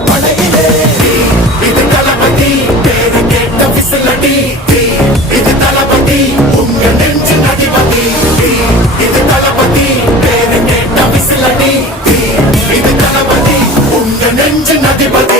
படையிலே இது தளபதி பேரு கேட்ட விசிலடி இது தளபதி உங்க நெஞ்சு அதிபதி இது தளபதி பேரு கேட்ட விசிலடி இது தளபதி உங்க நெஞ்சு அதிபதி